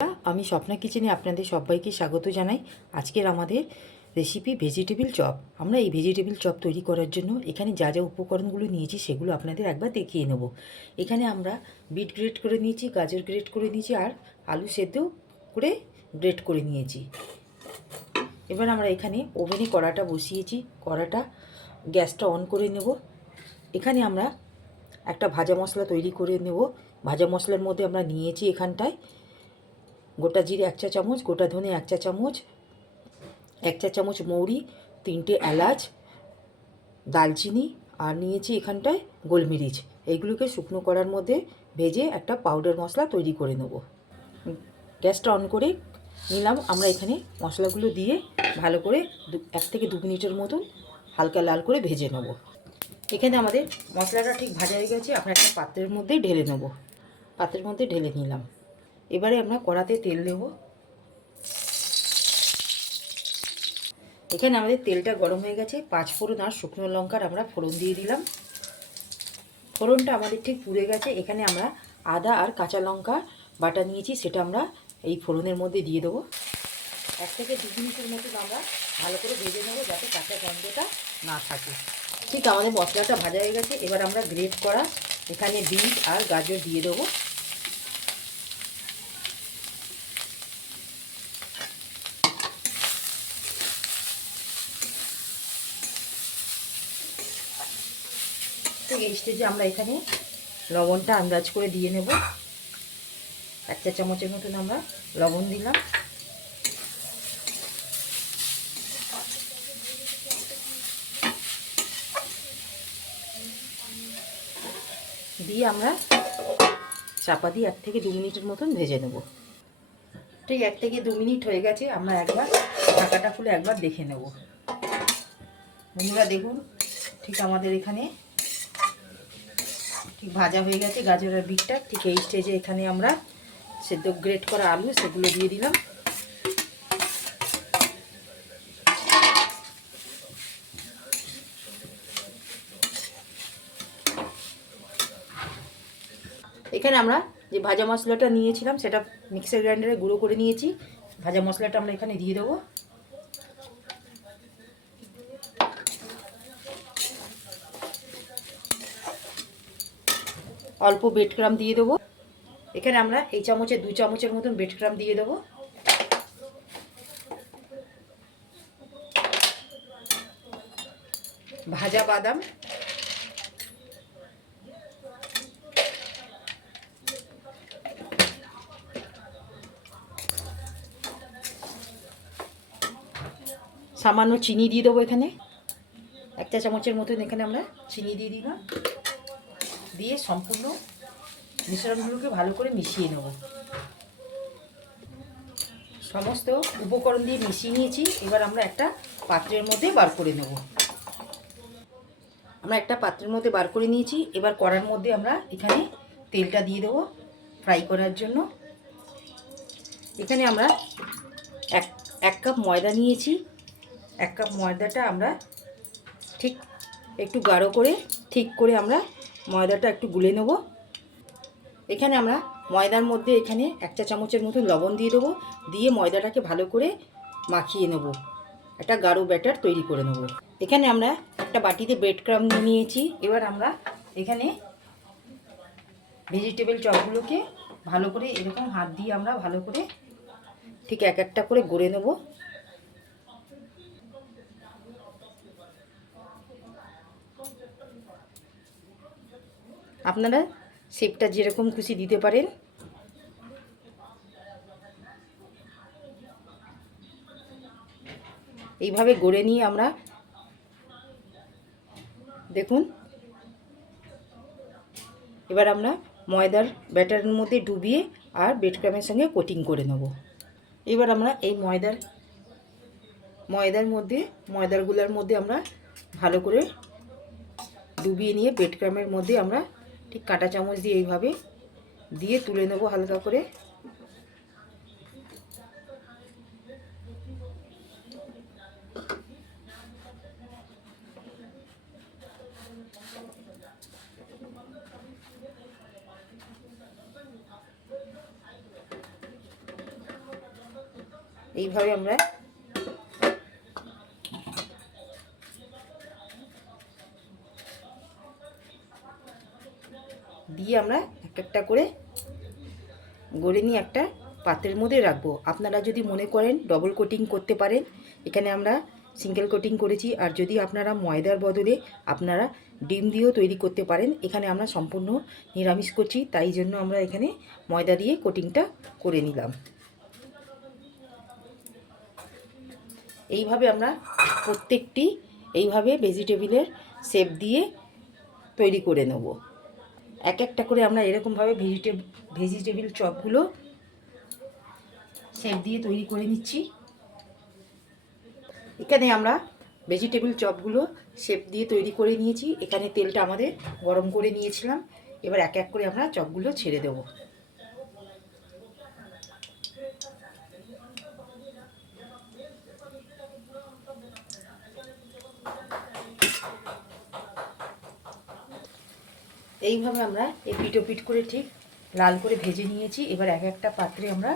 আমি স্বপ্না কিচেনে আপনাদের সবাইকে স্বাগত জানাই। আজকের আমাদের রেসিপি ভেজিটেবিল চপ। আমরা এই ভেজিটেবিল চপ তৈরি করার জন্য এখানে যা যা উপকরণগুলো নিয়েছি সেগুলো আপনাদের একবার দেখিয়ে নেব। এখানে আমরা বিট গ্রেট করে নিয়েছি, গাজর গ্রেট করে নিয়েছি আর আলু সেদ্ধ করে গ্রেট করে নিয়েছি। এবার আমরা এখানে ওভেনে কড়াটা বসিয়েছি, কড়াটা গ্যাসটা অন করে নেব। এখানে আমরা একটা ভাজা মশলা তৈরি করে নেব। ভাজা মশলার মধ্যে আমরা নিয়েছি এখানটায় গোটা জিরে 1 চা চামচ, গোটা ধনে 1 চা চামচ, 1 চা চামচ মৌরি, 3টে এলাচ, দালচিনি আর নিয়েছি এখানটায় গোলমরিচ। এইগুলোকে শুকনো কড়ার মধ্যে ভেজে একটা পাউডার মশলা তৈরি করে নেব। গ্যাসটা অন করে নিলাম। আমরা এখানে মশলাগুলো দিয়ে ভালো করে 1 থেকে 2 মিনিটের মতন হালকা লাল করে ভেজে নেব। এখানে আমাদের মশলাটা ঠিক ভাজা হয়ে গেছে। আমরা একটা পাত্রের মধ্যে ঢেলে নেব। পাত্রের মধ্যে ঢেলে নিলাম। এবারে আমরা কড়াতে তেল দেব। এখানে আমাদের তেলটা গরম হয়ে গেছে। 5 ফোড়ন আর শুকনো লঙ্কার আমরা ফোড়ন দিয়ে দিলাম। ফোড়নটা আমাদের ঠিক পুড়ে গেছে। এখানে আমরা আদা আর কাঁচা লঙ্কা বাটা নিয়েছি, সেটা আমরা এই ফোড়নের মধ্যে দিয়ে দেবো। 1 থেকে 2 মিনিটের মতো আমরা ভালো করে ভেজে নেবো, যাতে কাঁচা গন্ধটা না থাকে। ঠিক আমাদের মশলাটা ভাজা হয়ে গেছে। এবার আমরা গ্রেট করা এখানে বিট আর গাজর দিয়ে দেবো। এই স্টেজে আমরা এখানে লবণটা আন্দাজ করে দিয়ে নেব। 1 চা চামচের মতন আমরা লবণ দিলাম। দিয়ে আমরা চাপা দিয়ে 1 থেকে 2 মিনিটের মতন ভেজে নেব। ঠিক 1 থেকে 2 মিনিট হয়ে গেছে। আমরা একবার ঢাকাটা খুলে একবার দেখে নেব। বন্ধুরা দেখুন, ঠিক আমাদের এখানে ঠিক ভাজা হয়ে গেছে গাজরের বিটটা। ঠিক এই স্টেজে এখানে আমরা সেদ্ধ গ্রেট করা আলু সেগুলো দিয়ে দিলাম। এখানে আমরা যে ভাজা মশলাটা নিয়েছিলাম সেটা মিক্সার গ্রাইন্ডারে গুঁড়ো করে নিয়েছি। ভাজা মশলাটা আমরা এখানে দিয়ে দেবো। অল্প বেড ক্রাম দিয়ে দেবো। এখানে আমরা এই চামচে 2 চামচের মতন বেড ক্রাম দিয়ে দেবো। ভাজা বাদাম, সামান্য চিনি দিয়ে দেবো। এখানে 1 চা চামচের মতন এখানে আমরা চিনি দিয়ে দিলাম। দিয়ে সম্পূর্ণ মিশ্রণগুলোকে ভালো করে মিশিয়ে নেব। সমস্ত উপকরণ দিয়ে মিশিয়ে নিয়েছি। এবার আমরা একটা পাত্রের মধ্যে বার করে নেব। আমরা একটা পাত্রের মধ্যে বার করে নিয়েছি। এবার কড়ার মধ্যে আমরা এখানে তেলটা দিয়ে দেবো ফ্রাই করার জন্য। এখানে আমরা এক কাপ ময়দা নিয়েছি। 1 কাপ ময়দাটা আমরা ঠিক একটু গাঢ় করে ঠিক করে আমরা ময়দাটা একটু গুলে নেব। এখানে আমরা ময়দার মধ্যে এখানে 1 চা চামচের মতো লবণ দিয়ে দেবো। দিয়ে ময়দাটাকে ভালো করে মাখিয়ে নেব, একটা গাঢ় ব্যাটার তৈরি করে নেব। এখানে আমরা একটা বাটিতে ব্রেড ক্রাম্ব নিয়েছি। এবার আমরা এখানে ভেজিটেবল চপগুলোকে ভালো করে এরকম হাত দিয়ে আমরা ভালো করে ঠিক এক একটা করে গড়ে নেব। আপনারা শেপটা যেরকম খুশি দিতে পারেন। এইভাবে গড়ে নিয়ে আমরা দেখুন, এবার আমরা ময়দার ব্যাটারের মধ্যে ডুবিয়ে আর ব্রেড ক্রামের সঙ্গে কোটিং করে নেব। এবার আমরা এই ময়দারগুলোর মধ্যে আমরা ভালো করে ডুবিয়ে নিয়ে ব্রেড ক্রামের মধ্যে আমরা ঠিক কাঁটা চামচ দিয়ে এইভাবে দিয়ে তুলে নেব হালকা করে। এইভাবে আমরা দিয়ে আমরা একটা করে গড়ে নিয়ে একটা পাত্রের মধ্যে রাখবো। আপনারা যদি মনে করেন ডবল কোটিং করতে পারেন, এখানে আমরা সিঙ্গেল কোটিং করেছি। আর যদি আপনারা ময়দার বদলে আপনারা ডিম দিয়েও তৈরি করতে পারেন। এখানে আমরা সম্পূর্ণ নিরামিষ করছি, তাই জন্য আমরা এখানে ময়দা দিয়ে কোটিংটা করে নিলাম। এইভাবে আমরা প্রত্যেকটি এইভাবে ভেজিটেবিলের শেপ দিয়ে তৈরি করে নেব। একটা করে আমরা এরকমভাবে ভেজিটেবিল চপগুলো শেপ দিয়ে তৈরি করে নিচ্ছি। এখানে আমরা ভেজিটেবিল চপগুলো শেপ দিয়ে তৈরি করে নিয়েছি। এখানে তেলটা আমাদের গরম করে নিয়েছিলাম। এবার এক এক করে আমরা চপগুলো ছেড়ে দেব। এইভাবে আমরা এই পিঠ করে ঠিক লাল করে ভেজে নিয়েছি। এবার এক একটা পাত্রে আমরা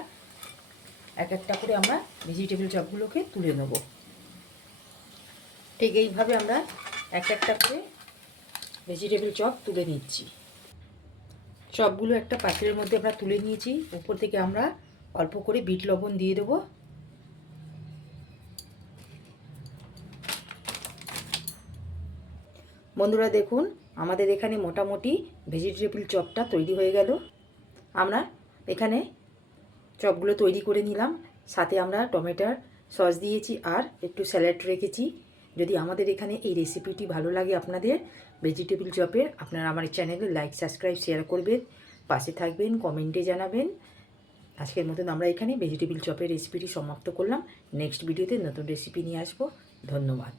এক একটা করে আমরা ভেজিটেবিল চপগুলোকে তুলে নেব। ঠিক এইভাবে আমরা এক একটা করে ভেজিটেবিল চপ তুলে নিচ্ছি। চপগুলো একটা পাত্রের মধ্যে আমরা তুলে নিয়েছি। উপর থেকে আমরা অল্প করে বিট লবণ দিয়ে দেবো। বন্ধুরা দেখুন, আমাদের এখানে মোটামুটি ভেজিটেবিল চপটা তৈরি হয়ে গেল। আমরা এখানে চপগুলো তৈরি করে নিলাম। সাথে আমরা টমেটোর সস দিয়েছি আর একটু স্যালাড রেখেছি। যদি আমাদের এখানে এই রেসিপিটি ভালো লাগে আপনাদের ভেজিটেবিল চপের, আপনারা আমার চ্যানেলে লাইক সাবস্ক্রাইব শেয়ার করবেন, পাশে থাকবেন, কমেন্টে জানাবেন। আজকের মতন আমরা এখানে ভেজিটেবিল চপের রেসিপিটি সমাপ্ত করলাম। নেক্সট ভিডিওতে নতুন রেসিপি নিয়ে আসবো। ধন্যবাদ।